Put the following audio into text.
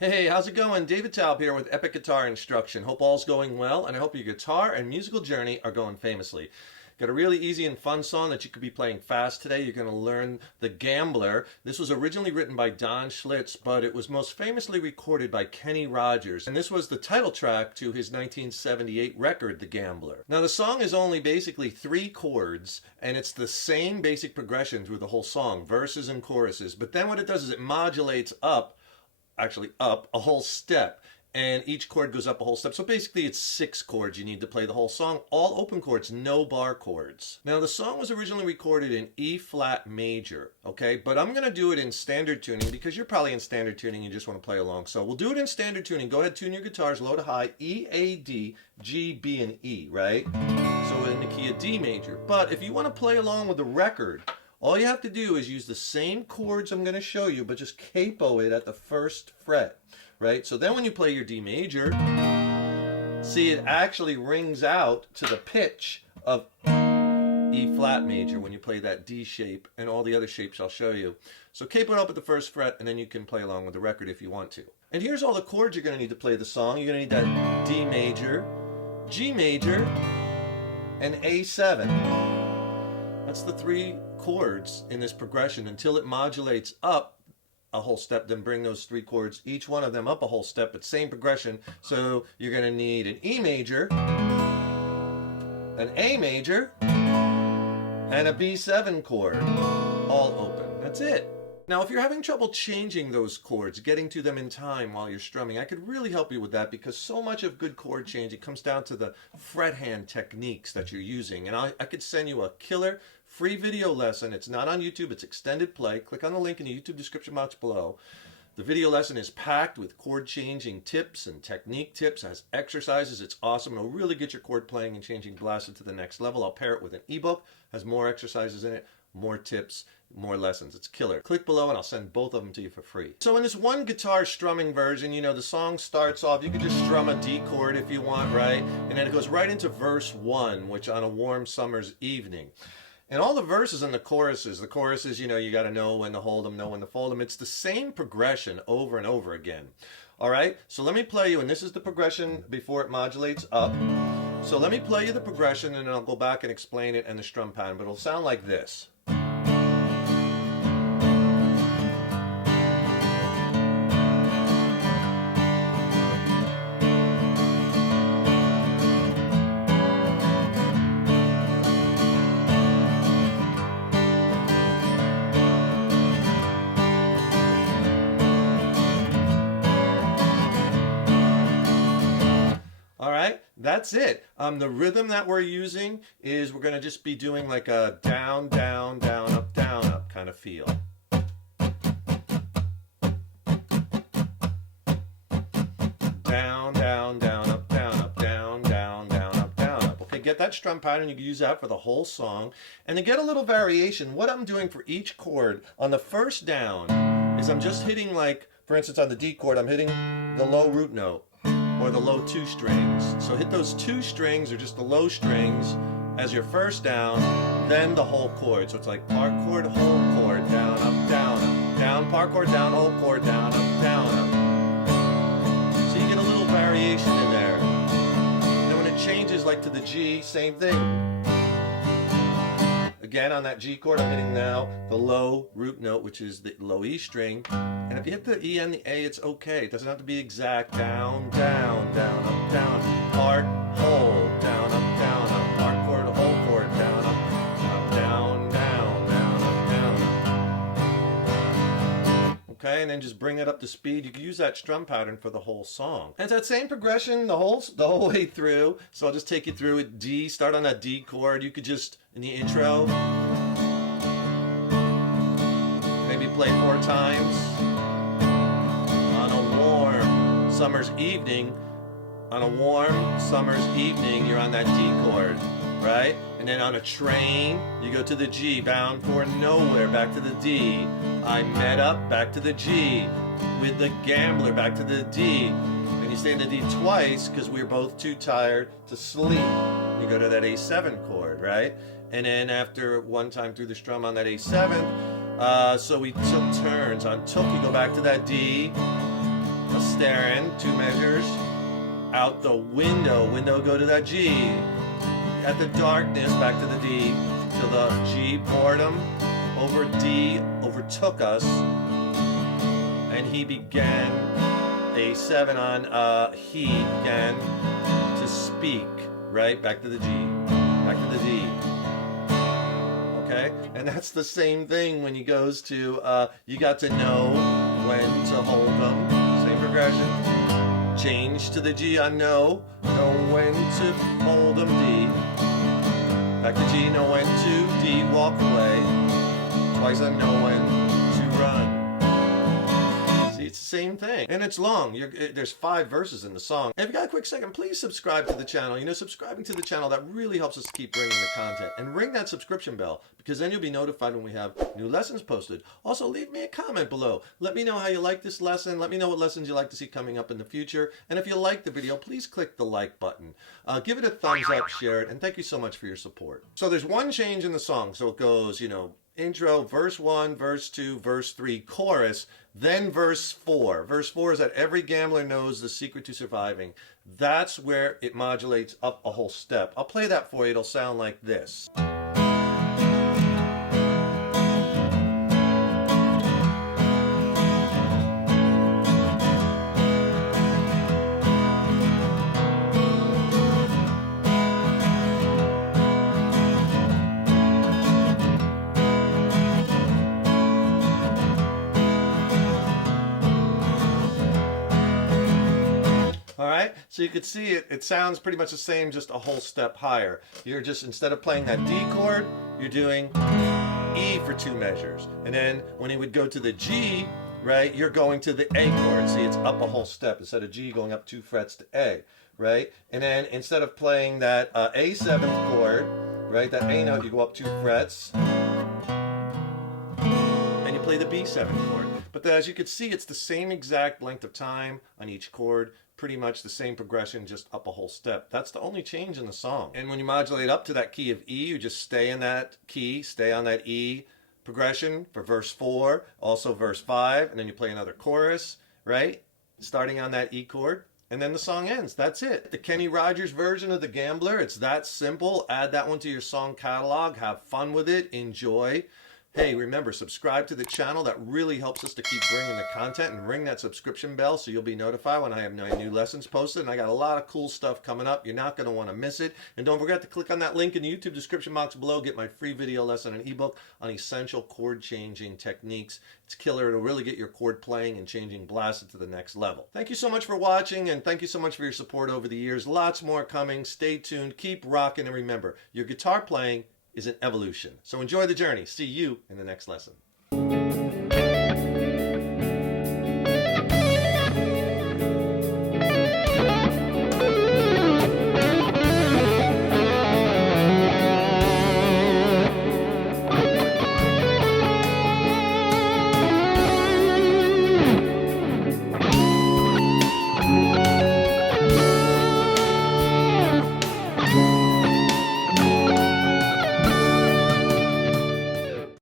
Hey, how's it going? David Taub here with Epic Guitar Instruction. Hope all's going well, and I hope your guitar and musical journey are going famously. Got a really easy and fun song that you could be playing fast today. You're going to learn The Gambler. This was originally written by Don Schlitz, but it was most famously recorded by Kenny Rogers. And this was the title track to his 1978 record, The Gambler. Now, the song is only basically 3 chords, and it's the same basic progression through the whole song, verses and choruses. But then what it does is it modulates up a whole step, and each chord goes up a whole step. So basically it's 6 chords you need to play the whole song, all open chords, no bar chords. Now the song was originally recorded in E flat major, okay, but I'm going to do it in standard tuning because you're probably in standard tuning and you just want to play along. So we'll do it in standard tuning. Go ahead, tune your guitars low to high, E, A, D, G, B, and E, right? So in the key of D major. But if you want to play along with the record, all you have to do is use the same chords I'm going to show you, but just capo it at the first fret, right? So then when you play your D major, see, it actually rings out to the pitch of E flat major when you play that D shape and all the other shapes I'll show you. So capo it up at the first fret, and then you can play along with the record if you want to. And here's all the chords you're going to need to play the song. You're going to need that D major, G major, and A7. That's the 3 chords in this progression until it modulates up a whole step. Then bring those 3 chords, each one of them up a whole step, but same progression. So you're going to need an E major, an A major, and a B7 chord, all open. That's it. Now, if you're having trouble changing those chords, getting to them in time while you're strumming, I could really help you with that, because so much of good chord changing comes down to the fret hand techniques that you're using. And I could send you a killer free video lesson. It's not on YouTube, it's extended play. Click on the link in the YouTube description box below. The video lesson is packed with chord changing tips and technique tips, has exercises. It's awesome. It'll really get your chord playing and changing blasted to the next level. I'll pair it with an ebook, has more exercises in it, more tips, more lessons. It's killer. Click below and I'll send both of them to you for free. So in this one guitar strumming version, you know, the song starts off, you could just strum a D chord if you want, right? And then it goes right into verse 1, which on a warm summer's evening. And all the verses and the choruses, you know, you got to know when to hold them, know when to fold them. It's the same progression over and over again. All right, so let me play you, and this is the progression before it modulates up. So let me play you the progression, and then I'll go back and explain it and the strum pattern, but it'll sound like this. That's it. The rhythm that we're using is we're going to just be doing like a down, down, down, up kind of feel. Down, down, down, up, down, up, down, down, down, up, down, up. Okay, get that strum pattern. You can use that for the whole song. And to get a little variation, what I'm doing for each chord on the first down is I'm just hitting, like, for instance, on the D chord, I'm hitting the low root note, or the low 2 strings. So hit those 2 strings or just the low strings as your first down, then the whole chord. So it's like part chord, whole chord, down, up, down, part chord, down, whole chord, down, up. So you get a little variation in there. Then when it changes like to the G, same thing. Again, on that G chord, I'm hitting now the low root note, which is the low E string. And if you hit the E and the A, it's okay. It doesn't have to be exact. Down, down, down, up, down. Part, whole, down, up, part chord, whole chord, down, up, down, down, down, up, down. Okay, and then just bring it up to speed. You can use that strum pattern for the whole song. And it's that same progression the whole way through. So I'll just take you through it. D, start on that D chord. You could just, in the intro, maybe play 4 times. On a warm summer's evening, you're on that D chord, right? And then on a train, you go to the G, bound for nowhere, back to the D. I met up, back to the G. With the gambler, back to the D. And you stay in the D twice because we're both too tired to sleep. You go to that A7 chord, right? And then after one time through the strum on that A7, so we took turns. On took, you go back to that D. staring, 2 measures, out the window, go to that G, at the darkness, back to the D, till the G, boredom, over D, overtook us, and he began, A7 on, he began to speak, right, back to the G, back to the D. Okay, and that's the same thing when he goes to, you got to know when to hold them, same progression, change to the G on know when to hold them, D, back to G, know when to, D, walk away, twice on know when to run. See, it's the same thing, and it's long. There's 5 verses in the song. And if you got a quick second, please subscribe to the channel. You know, subscribing to the channel, that really helps us keep bringing the content. And ring that subscription bell, because then you'll be notified when we have new lessons posted. Also, leave me a comment below. Let me know how you like this lesson. Let me know what lessons you'd like to see coming up in the future. And if you like the video, please click the like button. Give it a thumbs up, share it, and thank you so much for your support. So there's one change in the song. So it goes, you know, intro, verse 1, verse 2, verse 3, chorus, then verse 4. Verse 4 is that every gambler knows the secret to surviving. That's where it modulates up a whole step. I'll play that for you. It'll sound like this. Alright, so you can see it sounds pretty much the same, just a whole step higher. You're just, instead of playing that D chord, you're doing E for 2 measures. And then when he would go to the G, right, you're going to the A chord. See, it's up a whole step. Instead of G, going up 2 frets to A, right? And then instead of playing that A7th chord, right, that A note, you go up 2 frets, and you play the B7 chord. But as you can see, it's the same exact length of time on each chord, pretty much the same progression, just up a whole step. That's the only change in the song. And when you modulate up to that key of E, you just stay in that key, stay on that E progression for verse 4, also verse 5, and then you play another chorus, right? Starting on that E chord, and then the song ends. That's it. The Kenny Rogers version of The Gambler, it's that simple. Add that one to your song catalog, have fun with it, enjoy. Hey, remember, subscribe to the channel. That really helps us to keep bringing the content, and ring that subscription bell so you'll be notified when I have new lessons posted. And I got a lot of cool stuff coming up. You're not going to want to miss it. And don't forget to click on that link in the YouTube description box below. Get my free video lesson and ebook on essential chord changing techniques. It's killer. It'll really get your chord playing and changing blasted to the next level. Thank you so much for watching, and thank you so much for your support over the years. Lots more coming. Stay tuned. Keep rocking, and remember, your guitar playing is an evolution. So enjoy the journey. See you in the next lesson.